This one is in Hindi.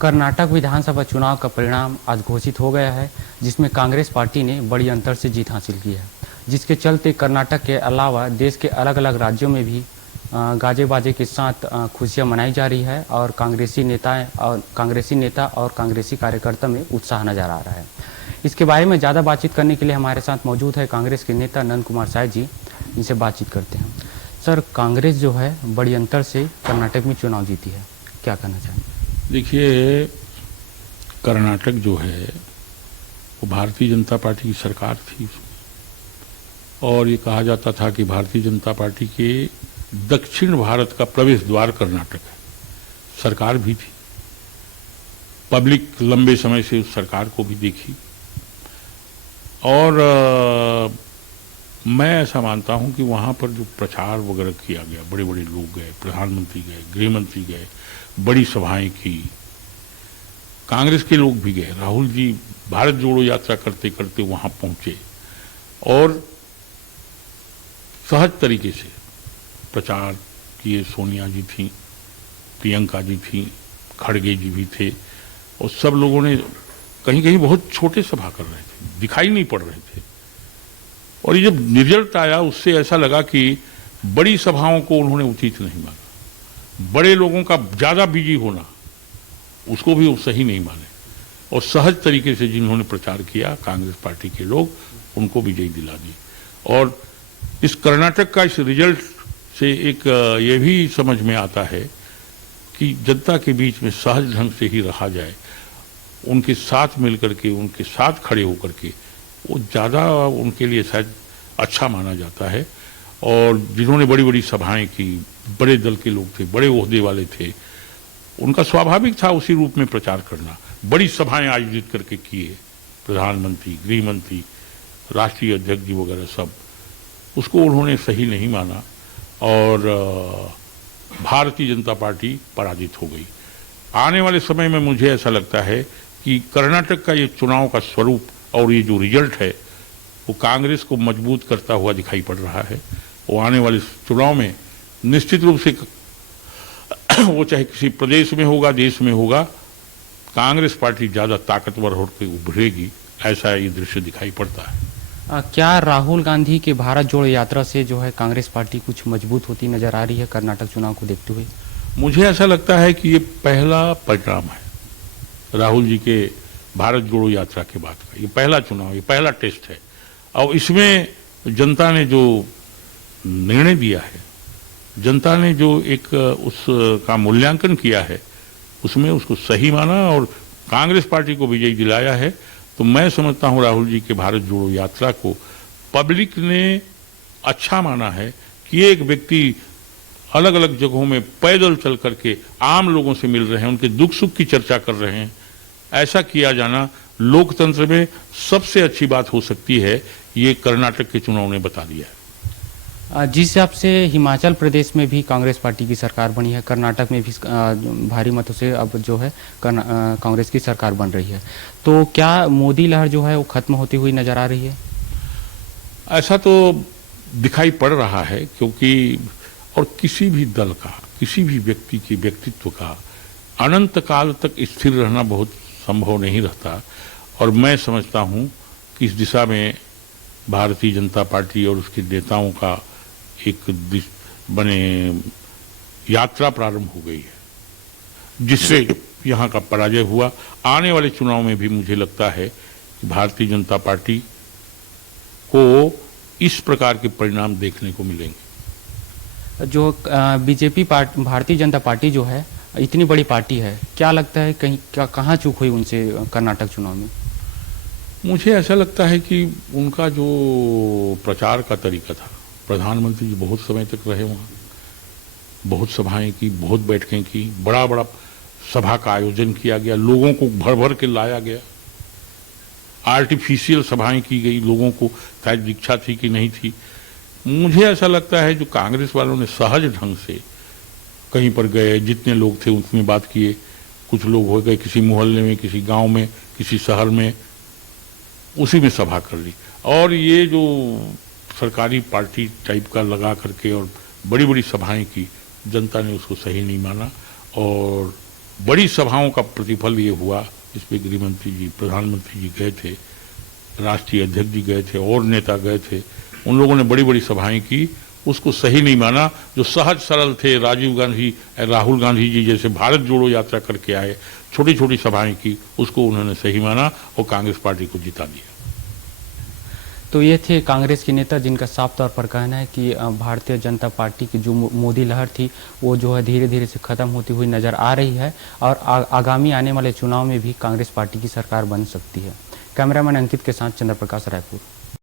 कर्नाटक विधानसभा चुनाव का परिणाम आज घोषित हो गया है, जिसमें कांग्रेस पार्टी ने बड़ी अंतर से जीत हासिल की है, जिसके चलते कर्नाटक के अलावा देश के अलग अलग राज्यों में भी गाजे बाजे के साथ खुशियां मनाई जा रही है और कांग्रेसी नेता और कांग्रेसी कार्यकर्ता में उत्साह नजर आ रहा है। इसके बारे में ज़्यादा बातचीत करने के लिए हमारे साथ मौजूद है कांग्रेस के नेता नंद कुमार साय जी। इनसे बातचीत करते हैं। सर, कांग्रेस जो है बड़ी अंतर से कर्नाटक में चुनाव जीती है, क्या कहना चाहेंगे? देखिए, कर्नाटक जो है वो भारतीय जनता पार्टी की सरकार थी और ये कहा जाता था कि भारतीय जनता पार्टी के दक्षिण भारत का प्रवेश द्वार कर्नाटक है। सरकार भी थी, पब्लिक लंबे समय से उस सरकार को भी देखी और मैं ऐसा मानता हूं कि वहां पर जो प्रचार वगैरह किया गया, बड़े बड़े लोग गए, प्रधानमंत्री गए, गृहमंत्री गए, बड़ी सभाएं की, कांग्रेस के लोग भी गए। राहुल जी भारत जोड़ो यात्रा करते करते वहां पहुंचे और सहज तरीके से प्रचार किए। सोनिया जी थी, प्रियंका जी थी, खड़गे जी भी थे और सब लोगों ने कहीं कहीं बहुत छोटे सभा कर रहे थे, दिखाई नहीं पड़ रहे थे। और ये जब रिजल्ट आया उससे ऐसा लगा कि बड़ी सभाओं को उन्होंने उचित नहीं माना, बड़े लोगों का ज़्यादा बिजी होना उसको भी वो सही नहीं माने और सहज तरीके से जिन्होंने प्रचार किया कांग्रेस पार्टी के लोग, उनको विजयी दिला दी। और इस कर्नाटक का इस रिजल्ट से एक ये भी समझ में आता है कि जनता के बीच में सहज ढंग से ही रहा जाए, उनके साथ मिलकर के, उनके साथ खड़े होकर के, वो ज़्यादा उनके लिए शायद अच्छा माना जाता है। और जिन्होंने बड़ी बड़ी सभाएं की, बड़े दल के लोग थे, बड़े ओहदे वाले थे, उनका स्वाभाविक था उसी रूप में प्रचार करना। बड़ी सभाएं आयोजित करके किए, प्रधानमंत्री, गृहमंत्री, राष्ट्रीय अध्यक्ष जी वगैरह सब, उसको उन्होंने सही नहीं माना और भारतीय जनता पार्टी पराजित हो गई। आने वाले समय में मुझे ऐसा लगता है कि कर्नाटक का ये चुनाव का स्वरूप और ये जो रिजल्ट है वो कांग्रेस को मजबूत करता हुआ दिखाई पड़ रहा है। वो आने वाले चुनाव में निश्चित रूप से वो चाहे किसी प्रदेश में होगा, देश में होगा, कांग्रेस पार्टी ज़्यादा ताकतवर होकर उभरेगी, ऐसा ये दृश्य दिखाई पड़ता है। क्या राहुल गांधी के भारत जोड़ो यात्रा से जो है कांग्रेस पार्टी कुछ मजबूत होती नजर आ रही है कर्नाटक चुनाव को देखते हुए? मुझे ऐसा लगता है कि ये पहला परिणाम है राहुल जी के भारत जोड़ो यात्रा के बाद का। ये पहला चुनाव, ये पहला टेस्ट है और इसमें जनता ने जो निर्णय दिया है, जनता ने जो एक उसका मूल्यांकन किया है, उसमें उसको सही माना और कांग्रेस पार्टी को विजयी दिलाया है। तो मैं समझता हूं राहुल जी के भारत जोड़ो यात्रा को पब्लिक ने अच्छा माना है कि एक व्यक्ति अलग अलग जगहों में पैदल चल करके आम लोगों से मिल रहे हैं, उनके दुख सुख की चर्चा कर रहे हैं। ऐसा किया जाना लोकतंत्र में सबसे अच्छी बात हो सकती है, ये कर्नाटक के चुनाव ने बता दिया है। जिस हिसाब से हिमाचल प्रदेश में भी कांग्रेस पार्टी की सरकार बनी है, कर्नाटक में भी भारी मतों से अब जो है कांग्रेस की सरकार बन रही है, तो क्या मोदी लहर जो है वो खत्म होती हुई नजर आ रही है? ऐसा तो दिखाई पड़ रहा है, क्योंकि और किसी भी दल का, किसी भी व्यक्ति के व्यक्तित्व का अनंत काल तक स्थिर रहना बहुत संभव नहीं रहता। और मैं समझता हूं कि इस दिशा में भारतीय जनता पार्टी और उसके नेताओं का एक यात्रा प्रारंभ हो गई है, जिससे यहाँ का पराजय हुआ। आने वाले चुनाव में भी मुझे लगता है कि भारतीय जनता पार्टी को इस प्रकार के परिणाम देखने को मिलेंगे। जो BJP party, Bharatiya Janata party जो है इतनी बड़ी पार्टी है, क्या लगता है कहीं कहाँ चूक हुई उनसे कर्नाटक चुनाव में? मुझे ऐसा लगता है कि उनका जो प्रचार का तरीका था, प्रधानमंत्री जी बहुत समय तक रहे वहाँ, बहुत सभाएं की, बहुत बैठकें की, बड़ा बड़ा सभा का आयोजन किया गया, लोगों को भर भर के लाया गया, आर्टिफिशियल सभाएं की गई, लोगों को शायद दीक्षा थी कि नहीं थी। मुझे ऐसा लगता है जो कांग्रेस वालों ने सहज ढंग से कहीं पर गए, जितने लोग थे उतनी बात किए, कुछ लोग हो गए किसी मोहल्ले में, किसी गांव में, किसी शहर में, उसी में सभा कर ली। और ये जो सरकारी पार्टी टाइप का लगा करके और बड़ी बड़ी सभाएं की, जनता ने उसको सही नहीं माना और बड़ी सभाओं का प्रतिफल ये हुआ। इस पे गृहमंत्री जी, प्रधानमंत्री जी गए थे, राष्ट्रीय अध्यक्ष जी गए थे और नेता गए थे। उन लोगों ने बड़ी बड़ी सभाएं की, उसको सही नहीं माना। जो सहज सरल थे, राजीव गांधी, राहुल गांधी जी जैसे भारत जोड़ो यात्रा करके आए, छोटी छोटी सभाएं की, उसको उन्होंने सही माना और कांग्रेस पार्टी को जिता दिया। तो ये थे कांग्रेस के नेता जिनका साफ तौर पर कहना है कि भारतीय जनता पार्टी की जो मोदी लहर थी वो जो है धीरे धीरे से ख़त्म होती हुई नज़र आ रही है और आगामी आने वाले चुनाव में भी कांग्रेस पार्टी की सरकार बन सकती है। कैमरामैन अंकित के साथ चंद्र प्रकाश, रायपुर।